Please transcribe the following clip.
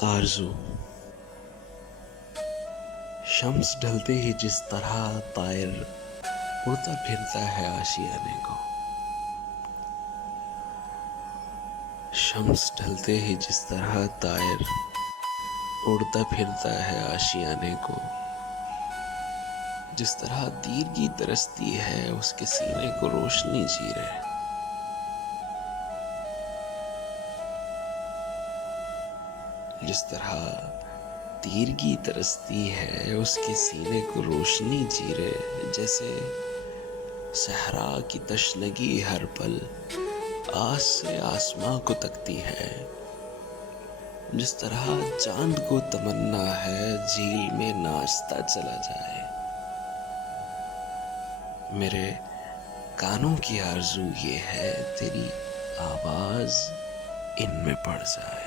آرزو شمس ڈھلتے ہی جس طرح طائر اڑتا پھرتا ہے آشیانے کو، شمس ڈھلتے ہی جس طرح طائر اڑتا پھرتا ہے آشیانے کو، جس طرح دیرگی ترستی ہے اس کے سینے کو روشنی چیرے، جس طرح تیرگی ترستی ہے اس کے سینے کو روشنی چیرے، جیسے صحرا کی تشنگی ہر پل آس سے آسماں کو تکتی ہے، جس طرح چاند کو تمنا ہے جھیل میں ناچتا چلا جائے، میرے کانوں کی آرزو یہ ہے تیری آواز ان میں پڑ جائے۔